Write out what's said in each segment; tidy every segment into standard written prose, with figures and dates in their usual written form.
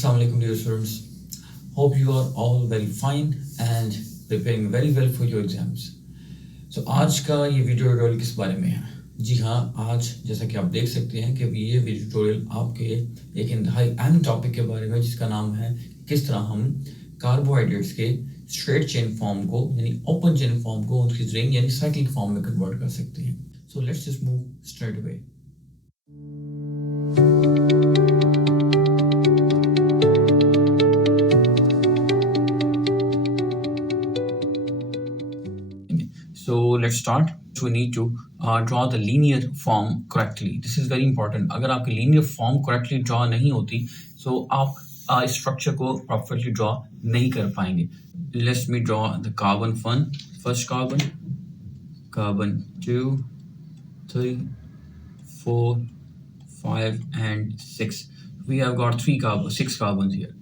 Assalamu alaikum dear students. Hope you are all very fine and preparing very well for your exams. So आज का ये video tutorial किस बारे में है? जी हाँ, आज जैसा कि आप देख सकते हैं कि ये वीडियो ट्यूटोरियल आपके एक इंतहाई अहम टॉपिक के बारे में जिसका नाम है किस तरह हम कार्बोहाइड्रेट्स के स्ट्रेट चेन फॉर्म को यानी ओपन चेन फॉर्म को उनकी रिंग यानी साइक्लिक फॉर्म में कन्वर्ट कर सकते हैं. So let's just move straight away. So let's start. So we need to draw the linear form correctly. This is very important. अगर आपकी linear form correctly draw नहीं होती, so आप इस structure को properly draw नहीं कर पाएंगे. Let me draw the carbon first carbon, carbon 2, 3, 4, 5 and 6. We have got 6 carbons here.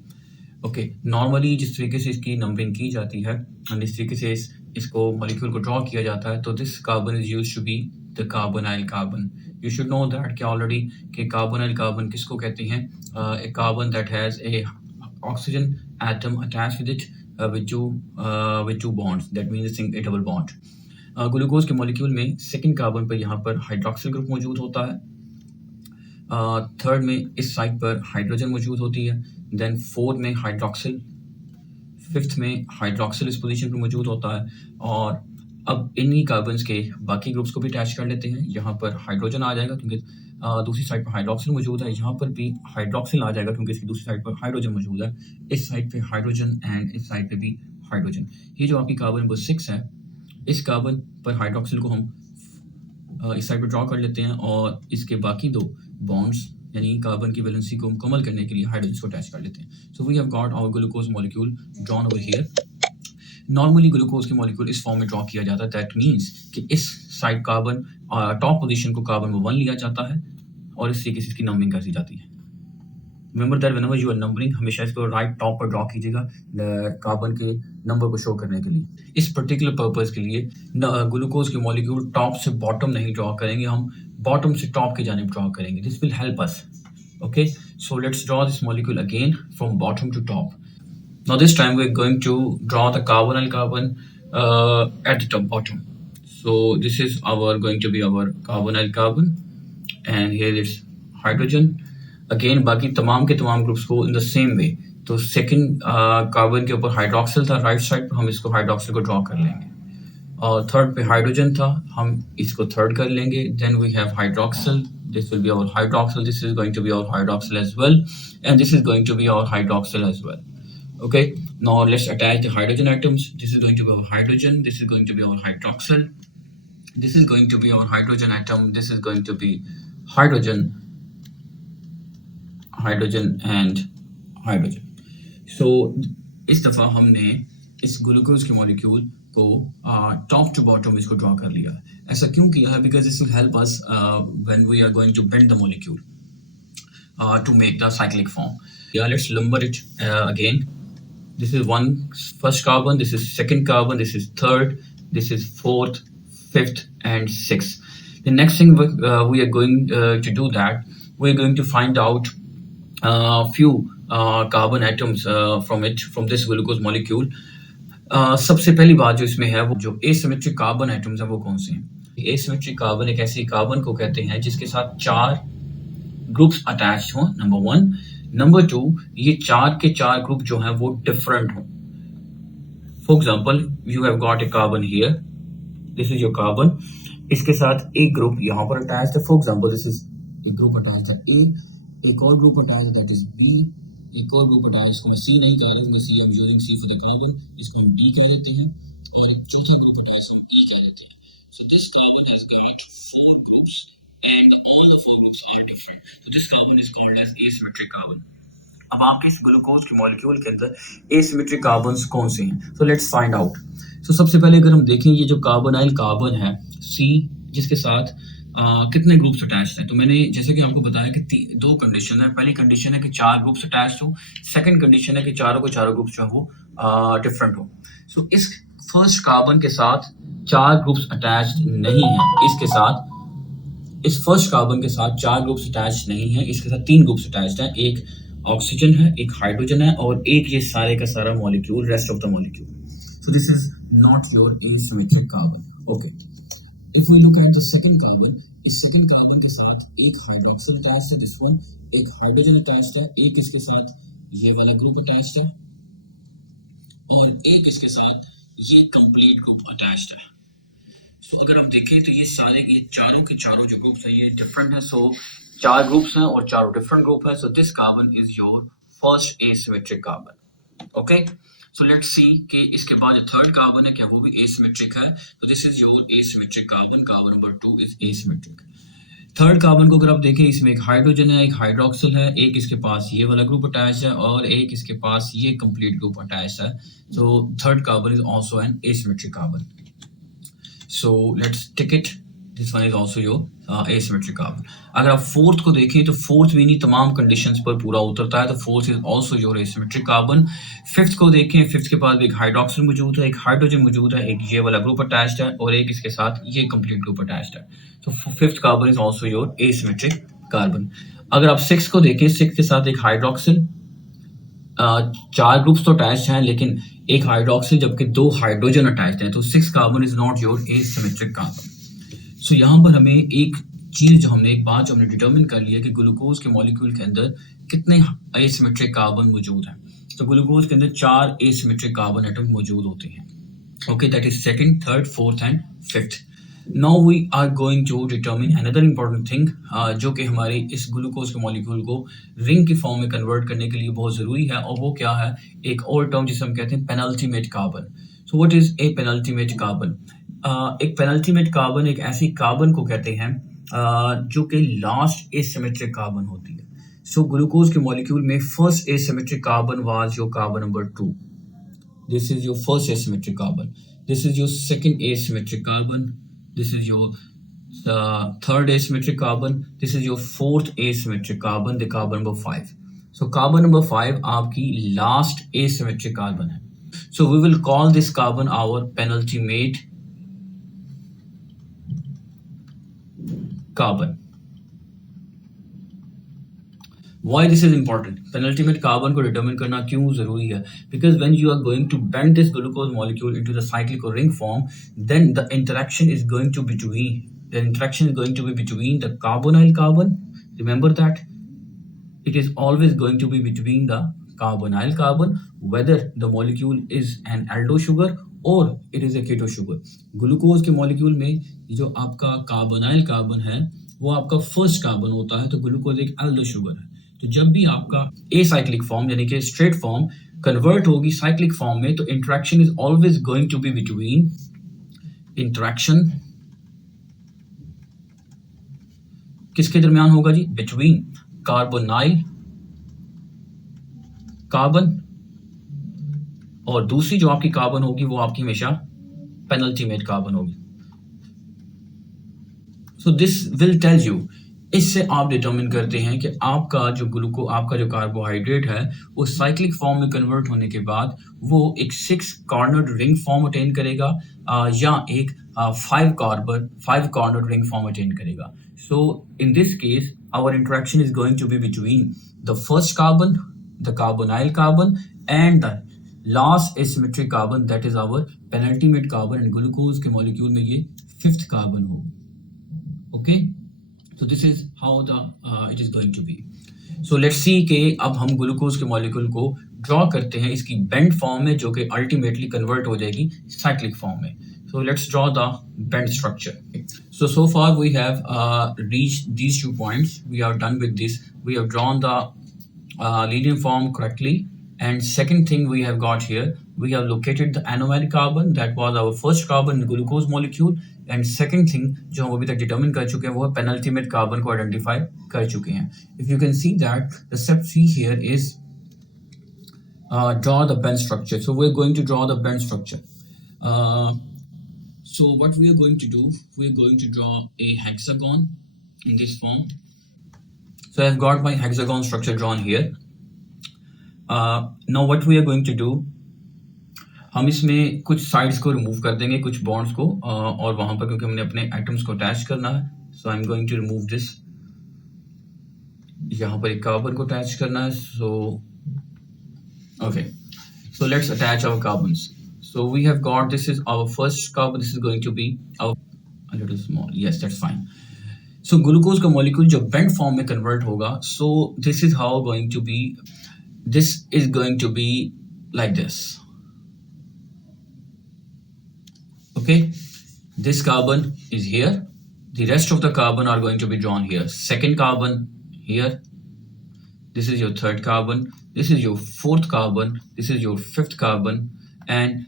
Okay, normally जिस तरीके से इसकी नंबरिंग की जाती है और इस तरीके से इसको मॉलिक्यूल को ड्रॉ किया जाता है, तो this carbon is used to be the carbonyl carbon. You should know that कि ऑलरेडी कि कार्बोनाइल कार्बन किसको कहते हैं? A carbon that has a oxygen atom attached with it with two bonds. That means a double bond. Glucose के molecule में second carbon पर यहाँ पर हाइड्रोक्सिल ग्रुप मौजूद होता है. थर्ड में इस साइड पर हाइड्रोजन मौजूद होती है. देन फोर्थ में हाइड्रोक्सिल, फिफ्थ में हाइड्रोक्सिल इस पोजीशन पर मौजूद होता है. और अब इन्हीं कार्बन्स के बाकी ग्रुप्स को भी अटैच कर लेते हैं. यहाँ पर हाइड्रोजन आ जाएगा क्योंकि दूसरी साइड पर हाइड्रोक्सिल मौजूद है. यहाँ पर भी हाइड्रोक्सिल आ जाएगा क्योंकि इसकी दूसरी साइड पर हाइड्रोजन मौजूद है. इस साइड पे हाइड्रोजन एंड इस साइड पे भी हाइड्रोजन. ये जो आपकी कार्बन नंबर 6 है, इस कार्बन पर हाइड्रोक्सिल को हम इस साइड पर ड्रॉ कर लेते हैं और इसके बाकी दो बॉन्ड्स यानी कार्बन की वैलेंसी को मुकम्मल करने के लिए हाइड्रोजन को अटैच कर लेते हैं. So we have got our glucose molecule drawn over here. Normally glucose के मॉलिक्यूल इस फॉर्म में ड्रॉ किया जाता है. दैट मीन्स कि इस साइड कार्बन टॉप पोजीशन को कार्बन नंबर 1 लिया जाता है और इस तरीके से इसकी नंबरिंग कर दी जाती है. Remember that whenever you are numbering हमेशा इसको राइट टॉप पर ड्रॉ कीजिएगा कार्बन के नंबर को शो करने के लिए. इस पर्टिकुलर पर्पस के लिए ग्लूकोज के मॉलिक्यूल टॉप से बॉटम नहीं ड्रॉ करेंगे, हम बॉटम से टॉप की जानिब ड्रॉ करेंगे. This will help us. Okay, so let's draw this molecule again from bottom to top. Now this time we're going to draw the carbonyl carbon at the top bottom. So this is going to be our carbonyl carbon and here is hydrogen. Again बाकी तमाम के तमाम groups को in the same way. तो second carbon के ऊपर hydroxyl था, right side पर हम इसको हाइड्रोक्सिल को ड्रॉ कर लेंगे. और थर्ड पे हाइड्रोजन था, हम इसको थर्ड कर लेंगे. Then we have hydroxyl. This will be our hydroxyl. This is going to be our hydroxyl as well, and this is going to be our hydroxyl as well. Okay. Now let's attach the hydrogen atoms. This is going to be our hydrogen. This is going to be our hydroxyl. This is going to be our hydrogen atom. This is going to be hydrogen, hydrogen and hydrogen. So इस दफा हमने इस glucose के molecule को top to bottom इसको draw कर लिया. ऐसा क्यों किया है? Because this will help us when we are going to bend the molecule to make the cyclic form. Let's number it again. This is one first carbon, this is second carbon, this is third, this is fourth, fifth and sixth. The next thing we are going to do that, we are going to find out few carbon atoms from this glucose molecule. सबसे पहली बात जो इसमें है वो जो asymmetric carbon atoms हैं वो कौन से हैं? एसिमेट्रिक कार्बन एक ऐसी कार्बन को कहते हैं जिसके साथ 4 ग्रुप्स अटैच्ड हों, नंबर 1. नंबर 2, ये 4 के 4 ग्रुप जो हैं वो डिफरेंट हों. For example you have got a carbon here, this is your carbon, इसके साथ एक ग्रुप यहाँ पर अटैच्ड है. फॉर एग्जांपल दिस इज एक ग्रुप अटैच्ड है ए, एक और ग्रुप अटैच्ड है दैट इज बी, एक और ग्रुप अटैच, इसको मैं सी नहीं कह रहा हूँ, see I am using C for the carbon, इसको हम डी कह देते हैं. और एक चौथा ग्रुप अटैच हम ई कह देते हैं. So this carbon has got 4 groups and all the 4 groups are different. So this carbon is called as asymmetric carbon. अब आपके इस ग्लूकोज के मॉलिक्यूल के अंदर एसिमेट्रिक कार्बन्स कौन से हैं? So let's find out. So सबसे पहले अगर हम देखें ये जो कार्बोनाइल कार्बन है सी, जिसके साथ कितने ग्रुप्स अटैच्ड हैं, तो मैंने जैसे कि आपको बताया कि 2 कंडीशन है. पहली कंडीशन है कि 4 ग्रुप्स अटैच्ड हो. सेकंड कंडीशन है कि चारों के चारों ग्रुप्स जो है वो डिफरेंट हो. सो इस फर्स्ट कार्बन के साथ 4 ग्रुप्स अटैच्ड नहीं है. इसके साथ इस फर्स्ट कार्बन के साथ 4 ग्रुप्स अटैच्ड नहीं है, इसके साथ 3 ग्रुप्स अटैच्ड हैं. एक ऑक्सीजन है, एक हाइड्रोजन है और एक ये सारे का सारा molecule, rest of the molecule. So this is not your asymmetric carbon. Okay. If we look at the second carbon, इस second carbon के साथ एक हाइड्रोक्सिल अटैच्ड है, this one, एक हाइड्रोजन अटैच्ड है, एक इसके साथ ये वाला ग्रुप अटैच्ड है और एक इसके साथ ये कंप्लीट ग्रुप अटैच्ड है. सो अगर आप देखें तो ये सारे ये चारों के चारों जो ग्रुप्स है ये डिफरेंट है. सो चार ग्रुप्स हैं और चारों डिफरेंट ग्रुप है. सो this carbon is your first asymmetric carbon. Okay, so let's see कि इसके बाद जो थर्ड कार्बन है क्या वो भी एसिमेट्रिक है. तो this is your asymmetric carbon. Carbon number 2 is asymmetric. Third carbon को अगर आप देखें इसमें एक हाइड्रोजन है, एक हाइड्रोक्सिल है, एक इसके पास ये वाला ग्रुप अटैच है और एक इसके पास ये कंप्लीट ग्रुप अटैच है. So third carbon is also an asymmetric carbon. So let's tick it. This one is also your asymmetric carbon. अगर आप फोर्थ को देखें तो फोर्थ में नहीं तमाम कंडीशंस पर पूरा उतरता है, तो fourth is also your asymmetric carbon. Fifth को देखें, फिफ्थ के पास एक हाइड्रोक्सिल मौजूद है, एक हाइड्रोजन मौजूद है, एक ये वाला ग्रुप अटैच्ड है और एक इसके साथ ये कंप्लीट ग्रुप अटैच्ड है. तो fifth carbon is also your asymmetric carbon. अगर आप सिक्स को देखें, सिक्स के साथ एक हाइड्रोक्सिल, चार ग्रुप्स तो अटैच्ड हैं लेकिन एक हाइड्रोक्सिल जबकि दो हाइड्रोजन अटैच्ड हैं. तो six carbon is not your asymmetric carbon. So यहाँ पर हमें एक चीज जो हमने एक बात जो हमने डिटरमिन कर लिया कि ग्लूकोज के मॉलिक्यूल के अंदर कितने एसिमेट्रिक कार्बन मौजूद हैं. तो ग्लूकोज के अंदर 4 एसिमेट्रिक कार्बन एटम मौजूद होते हैं. Okay, that is second, third, fourth and fifth. Now we are going to determine another important thing जो कि हमारे इस ग्लूकोज के मॉलिक्यूल को रिंग की फॉर्म में कन्वर्ट करने के लिए बहुत ज़रूरी है और वो क्या है, एक और टर्म जिसे हम कहते हैं penultimate carbon. So what is a penultimate carbon? एक पेनल्टीमेट कार्बन एक ऐसी कार्बन को कहते हैं जो कि लास्ट एसिमेट्रिक कार्बन होती है. सो ग्लूकोज के मॉलिक्यूल में first asymmetric carbon was your carbon number 2. This is your first asymmetric carbon. This is your second asymmetric carbon. This is your third asymmetric carbon. This is your fourth asymmetric carbon, the carbon number 5. So carbon number 5 आपकी last asymmetric carbon है. So we will call this carbon our penultimate carbon. Why this is important? Penultimate carbon को determine करना क्यों जरूरी है? Because when you are going to bend this glucose molecule into the cyclic or ring form, then the interaction is going to be between the carbonyl carbon. Remember that it is always going to be between the carbonyl carbon, whether the molecule is an aldo sugar or it is a keto sugar. Glucose के molecule में जो आपका carbonyl carbon है वो आपका first carbon होता है, तो ग्लूकोज एक एल्डो शुगर है. तो जब भी आपका एसाइक्लिक फॉर्म यानी कि स्ट्रेट फॉर्म कन्वर्ट होगी साइक्लिक फॉर्म में, तो interaction is always going to be between interaction किसके दरमियान होगा जी? बिटवीन कार्बोनाइल कार्बन और दूसरी जो आपकी कार्बन होगी वो आपकी हमेशा पेनल्टीमेट कार्बन होगी. So this will tell you, इससे आप डिटरमिन करते हैं कि आपका जो कार्बोहाइड्रेट है वो साइक्लिक फॉर्म में कन्वर्ट होने के बाद वो एक 6 कॉर्नर्ड रिंग फॉर्म अटेन करेगा या एक 5 कॉर्नर्ड रिंग फॉर्म अटेन करेगा. So in this case our interaction is going to be between the first carbon, the carbonyl carbon and the last asymmetric carbon, that is our penultimate carbon. And glucose के molecule में ये 5th carbon होगा. Okay, so this is how it is going to be. So let's see कि अब हम glucose के molecule को draw करते हैं इसकी बेंड फॉर्म में जो कि अल्टीमेटली कन्वर्ट हो जाएगी साइक्लिक फॉर्म में. So let's draw the bend structure. So far we have reached these 2 points. We are done with this. We have drawn the linear form correctly. And second thing we have got here, we have located the anomeric carbon. That was our first carbon in glucose molecule. And second thing जो हम अभी तक determine कर चुके हैं वो है penultimate carbon को आइडेंटिफाई कर चुके हैं. If you can see that the step C here is draw the bend structure. So we're going to draw the bend structure. So what we are going to do, we're going to draw a hexagon in this form. So I've got my hexagon structure drawn here. Now what we are going to do, हम इसमें कुछ sides को remove कर देंगे, कुछ bonds को, और वहां पर क्योंकि हमने अपने एटम्स को अटैच करना है. So I am going to remove this. यहाँ पर एक कार्बन को अटैच करना है. So okay, so let's attach our carbons. So we have got, this is our first carbon, this is going to be our, a little small, yes, that's fine. So glucose का molecule जब bent form में convert होगा, so this is how going to be, this is going to be like this. Okay, this carbon is here, the rest of the carbon are going to be drawn here. Second carbon here, this is your third carbon, this is your fourth carbon, this is your fifth carbon, and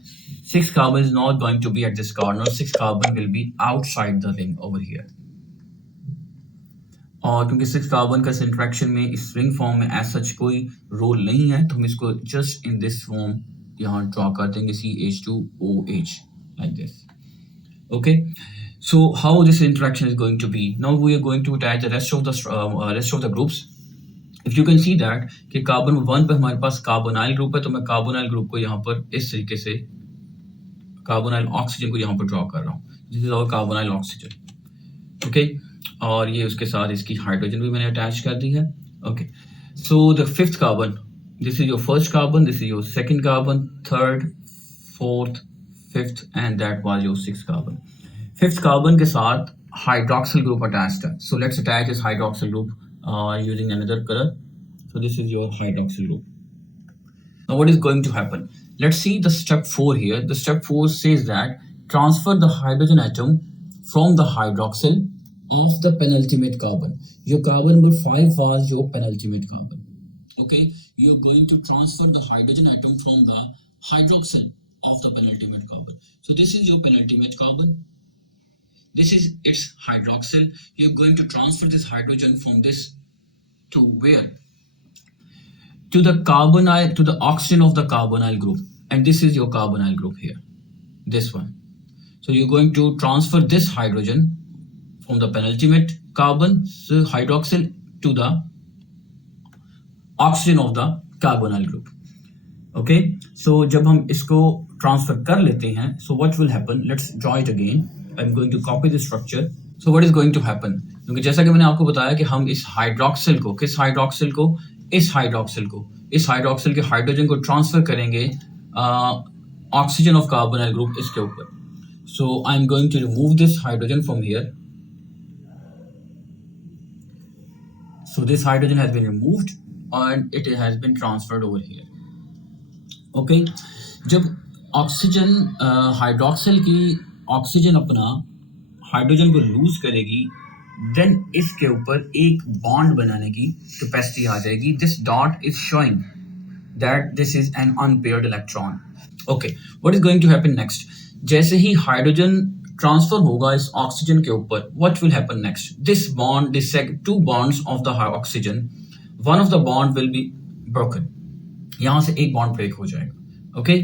sixth carbon is not going to be at this corner. Sixth carbon will be outside the ring over here. और क्योंकि six carbon का interaction में इस ring form में as such कोई role नहीं है, तो हम इसको जस्ट इन दिस फॉर्म यहाँ ड्रॉ कर देंगे, CH2OH like this. Okay, so how this interaction is going to be? Now we are going to attach the rest of the groups. If you can see that कि carbon 1 पे हमारे पास carbonyl group है, तो मैं carbonyl group को यहाँ पर इस तरीके से कार्बोनाइल ऑक्सीजन को यहाँ पर ड्रॉ कर रहा हूँ. This is our carbonyl oxygen. Okay, और ये उसके साथ इसकी हाइड्रोजन भी मैंने अटैच कर दी है. Okay, so the fifth carbon, this is your first carbon, this is your second carbon, third, fourth, fifth, and that was your sixth carbon. Fifth carbon के साथ हाइड्रोक्सिल ग्रुप अटैच्ड है. So let's attach this hydroxyl group using another colour. So this is your hydroxyl group. Now what is going to happen? Let's see the step 4 here. The step 4 says that transfer the hydrogen atom from the hydroxyl of the penultimate carbon. Your carbon number 5 was your penultimate carbon. Okay, you're going to transfer the hydrogen atom from the hydroxyl of the penultimate carbon. So this is your penultimate carbon. This is its hydroxyl. You're going to transfer this hydrogen from this to where? To the carbonyl, to the oxygen of the carbonyl group, and this is your carbonyl group here, this one. So you're going to transfer this hydrogen from the penultimate carbon, so hydroxyl, to the oxygen of the carbonyl group. Okay, so जब हम इसको transfer कर लेते हैं, so what will happen? Let's draw it again. I'm going to copy the structure. So what is going to happen? क्योंकि जैसा कि मैंने आपको बताया कि हम इस हाइड्रोक्सिल को, किस हाइड्रोक्सिल को, इस हाइड्रोक्सिल को, इस हाइड्रोक्सिल के हाइड्रोजन को ट्रांसफर करेंगे ऑक्सीजन ऑफ कार्बोनाइल ग्रुप इसके ऊपर. So I am going to remove this hydrogen from here. So this hydrogen has been removed and it has been transferred over here. Okay, जब oxygen hydroxyl की oxygen अपना hydrogen को lose करेगी, then इसके ऊपर एक बॉन्ड बनाने की कैपेसिटी आ जाएगी. This dot is showing that this is an unpaired electron. Okay, what is going to happen next? जैसे ही हाइड्रोजन ट्रांसफर होगा इस ऑक्सीजन के ऊपर, what will happen next? This bond, this two bonds of the oxygen, one of the bond will be broken. यहां से एक bond break हो जाएगा. ओके,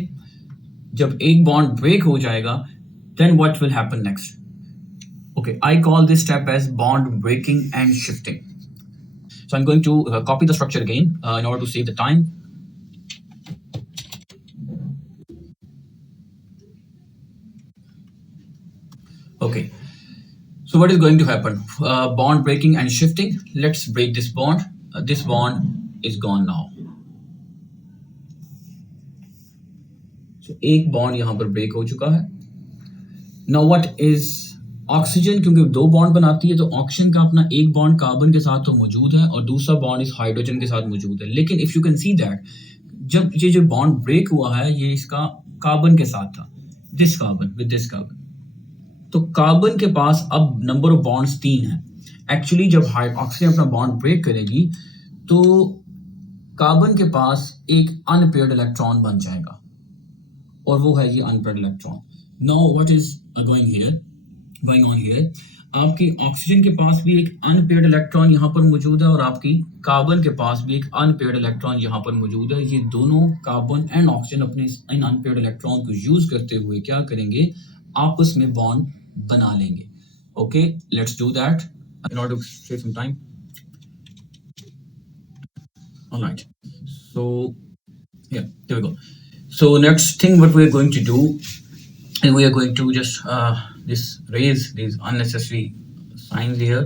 जब एक बॉन्ड ब्रेक हो जाएगा, then what will happen next? Okay, I call this step as bond breaking and shifting. So I'm going to copy the structure again in order to save the time. Okay, so what is going to happen? Bond breaking and shifting. Let's break this bond. This bond is gone now. So एक bond यहाँ पर break हो चुका है. Now what is oxygen? क्योंकि दो bond बनाती है, तो ऑक्सीजन का अपना एक बॉन्ड कार्बन के साथ तो मौजूद है और दूसरा बॉन्ड इस हाइड्रोजन के साथ मौजूद है. लेकिन if you can see that जब ये जो बॉन्ड ब्रेक हुआ है, ये इसका कार्बन के साथ था, this carbon with this carbon. तो कार्बन के पास अब नंबर ऑफ बॉन्ड्स 3 है. एक्चुअली जब ऑक्सीजन अपना बॉन्ड ब्रेक करेगी, तो कार्बन के पास एक अनपेयर्ड इलेक्ट्रॉन बन जाएगा, और वो है ये unpaired electron. Now what is going on here? आपकी ऑक्सीजन के पास भी एक अनपेयर्ड इलेक्ट्रॉन यहाँ पर मौजूद है, और आपकी कार्बन के पास भी एक अनपेयर्ड इलेक्ट्रॉन यहाँ पर मौजूद है. ये दोनों कार्बन एंड ऑक्सीजन अपने इन अनपेयर्ड इलेक्ट्रॉन को यूज करते हुए क्या करेंगे? आपस में बॉन्ड बना लेंगे. Okay, let's do that in order to save some time. Alright, so yeah, there we go. So next thing what we are going to do, and we are going to just raise these unnecessary signs here,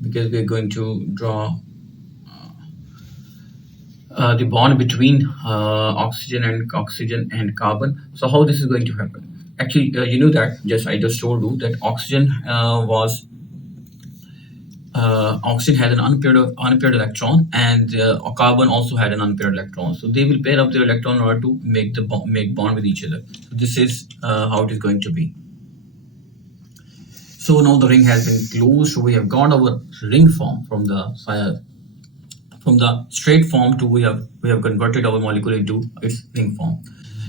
because we are going to draw the bond between oxygen and carbon. So how this is going to happen? Actually, you know that I just told you that oxygen had an unpaired electron, and carbon also had an unpaired electron. So they will pair up their electron in order to make bond with each other. So this is how it is going to be. So now the ring has been closed. So we have got our ring form from the straight form to we have converted our molecule into its ring form.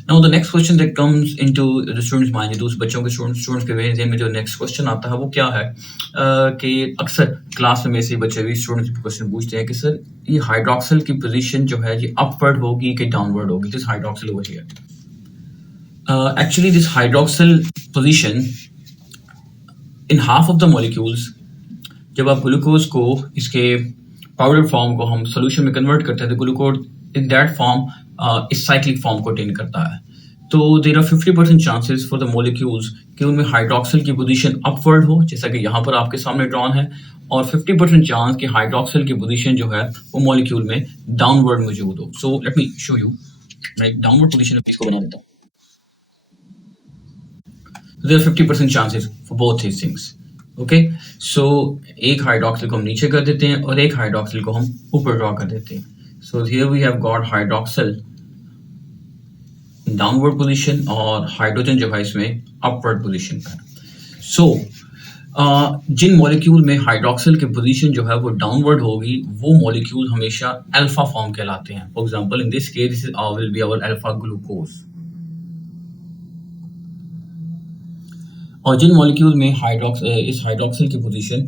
Now the next question that comes into the students' mind, those बच्चों के students के ज़हन में जो next question आता है वो क्या है कि अक्सर क्लास में से बच्चे भी स्टूडेंट्स क्वेश्चन पूछते हैं कि सर ये हाइड्रोक्सिल की पोजीशन जो है ये अपवर्ड होगी कि डाउनवर्ड होगी, this hydroxyl over here. Actually this hydroxyl position in half of the molecules, जब आप ग्लूकोज को इसके पाउडर फॉर्म को हम सोल्यूशन में कन्वर्ट करते हैं तो ग्लूकोज इन दैट फॉर्म इस साइक्लिक फॉर्म को अटेन करता है. तो there are 50% chances for the molecules कि उनमें हाइड्रोक्सिल की पोजीशन अपवर्ड हो, जैसा कि यहाँ पर आपके सामने ड्रॉन है, और 50% चांस कि हाइड्रोक्सिल की पोजीशन जो है वो मॉलिक्यूल में डाउनवर्ड मौजूद हो. So let me show you. मैं एक डाउनवर्ड पोजीशन इसको बना देता हूँ. There are 50% chances for both these things. Okay, so एक हाइड्रोक्सिल को हम नीचे कर देते हैं और एक हाइड्रोक्सिल को हम ऊपर ड्रॉ कर देते हैं. So here we have got hydroxyl downward position और हाइड्रोजन जो है इसमें अपवर्ड पोजीशन पर. सो जिन मॉलिक्यूल में हाइड्रोक्सिल की पोजीशन जो है वो डाउनवर्ड होगी वो मॉलिक्यूल हमेशा अल्फा फॉर्म कहलाते हैं. For example in this case this will be our alpha glucose. और जिन मॉलिक्यूल में इस हाइड्रोक्सिल की पोजीशन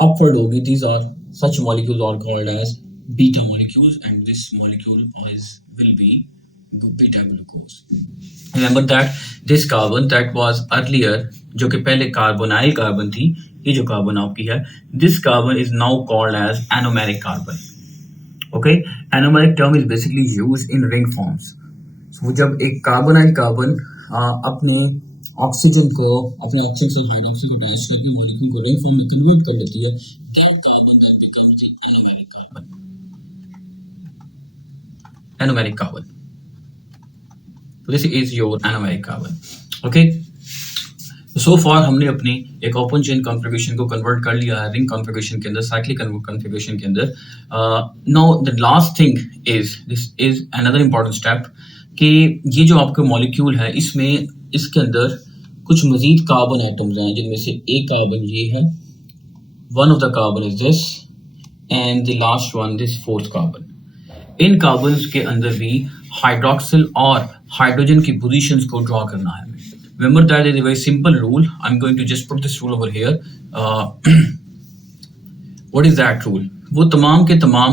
अपवर्ड होगी, these are such molecules are called as beta molecules, and this molecule will be beta glucose. Remember that this carbon that was earlier, जो कि पहले carbonyl carbon थी, ये जो कार्बन आपकी है, this carbon is now called as anomeric carbon. Okay, anomeric term is basically used in ring forms. So जब एक कार्बोनाइल कार्बन अपने ऑक्सीजन से हाइड्रोक्सिल को अटैच करके मॉलिक्यूल को रिंग फॉर्म में कन्वर्ट कर लेती है, that carbon then becomes the anomeric carbon. Anomeric carbon, this is your anomeric carbon. Okay, so far हमने अपनी एक ओपन चेन कॉन्फ़िगरेशन को कन्वर्ट कर लिया है रिंग कॉन्फ़िगरेशन के अंदर, साइक्लिक कॉन्फ़िगरेशन के अंदर. Now the last thing is this is another important step कि ये जो आपका मॉलिक्यूल है इसमें इसके अंदर कुछ मजीद कार्बन एटम्स हैं, जिनमें से एक कार्बन ये है, one of the carbon is this, and the last one this fourth carbon. In carbons के अंदर भी हाइड्रोक्सिल और हाइड्रोजन की पोजीशंस को ड्रॉ करना है. Remember that is a very simple rule. I am going to just put this rule over here. What is that rule? वो तमाम के तमाम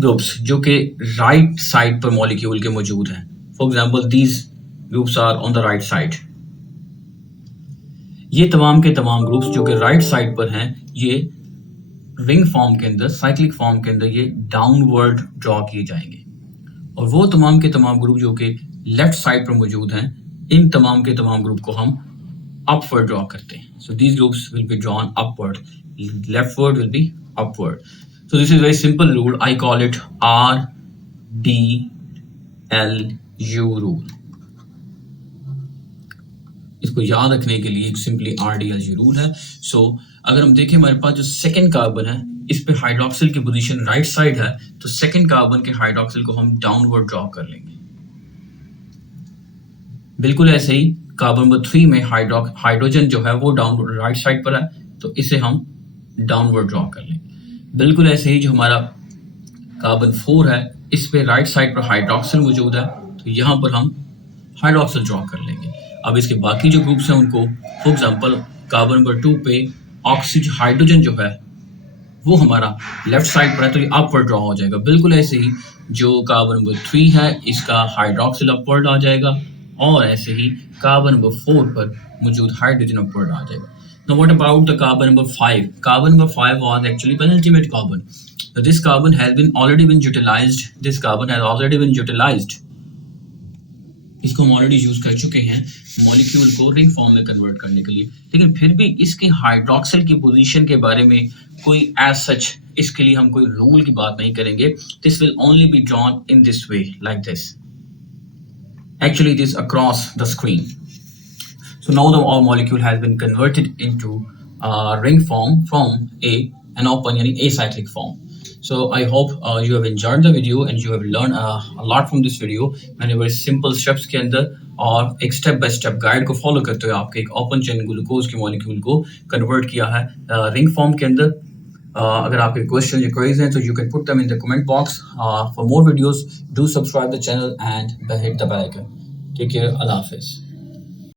ग्रुप्स जो कि राइट साइड पर मॉलिक्यूल के मौजूद हैं. For example these groups are on the right side. ये तमाम के तमाम ग्रुप्स जो कि राइट साइड पर हैं, ये रिंग फॉर्म के अंदर, साइक्लिक फॉर्म के अंदर ये डाउनवर्ड ड्रॉ किए जाएंगे. और वो तमाम के तमाम ग्रुप जो कि लेफ्ट साइड पर मौजूद हैं, इन तमाम के तमाम ग्रुप को हम अपवर्ड ड्रॉ करते हैं. So these groups will be drawn upward, leftward will be upward. So this is very simple rule. I call it RDLU rule. इसको याद रखने के लिए सिंपली RDLU रूल है. सो अगर हम देखें हमारे पास जो सेकंड कार्बन है इस पे हाइड्रोक्सिल की पोजीशन राइट साइड है, तो सेकंड कार्बन के हाइड्रोक्सिल को हम डाउनवर्ड ड्रॉ कर लेंगे. बिल्कुल ऐसे ही कार्बन नंबर 3 में हाइड्रोजन जो है वो डाउनवर्ड राइट साइड पर है, तो इसे हम डाउनवर्ड ड्रॉ कर लेंगे. बिल्कुल ऐसे ही जो हमारा कार्बन 4 है इस पे राइट साइड पर हाइड्रोक्सिल मौजूद है, तो यहाँ पर हम हाइड्रोक्सिल ड्रॉ कर लेंगे. अब इसके बाकी जो ग्रुप्स हैं उनको, फॉर एग्जांपल कार्बन नंबर 2 पे ऑक्सीजन हाइड्रोजन जो है वो हमारा लेफ्ट साइड पर है, तो ये अपवर्ड ड्रॉ हो जाएगा. बिल्कुल ऐसे ही जो कार्बन नंबर 3 है इसका हाइड्रोक्सिल अपवर्ड आ जाएगा, और ऐसे ही कार्बन नंबर 4 पर मौजूद हाइड्रोजन अपवर्ड आ जाएगा. Now what about the carbon number 5? Carbon number 5 was actually penultimate carbon. So this carbon has already been utilized. This carbon has already been utilized. इसको हम already use कर चुके हैं molecule को ring form में convert करने के लिए, लेकिन फिर भी इसके हाइड्रोक्सिल की पोजीशन के बारे में कोई एज सच इसके लिए हम कोई रूल की बात नहीं करेंगे. This will only be drawn in this way, like this. Actually, it is across the screen. So now the our molecule has been converted into ring form from an open yani acyclic form. So I hope you have enjoyed the video and you have learned a lot from this video. मैंने बड़े simple steps के अंदर और एक step by step guide को follow करते हुए आपके एक open chain glucose के molecule को convert किया है ring form के अंदर. अगर आपके questions या queries हैं तो you can put them in the comment box. For more videos, do subscribe the channel and hit the bell icon. Take care. Allah Hafiz.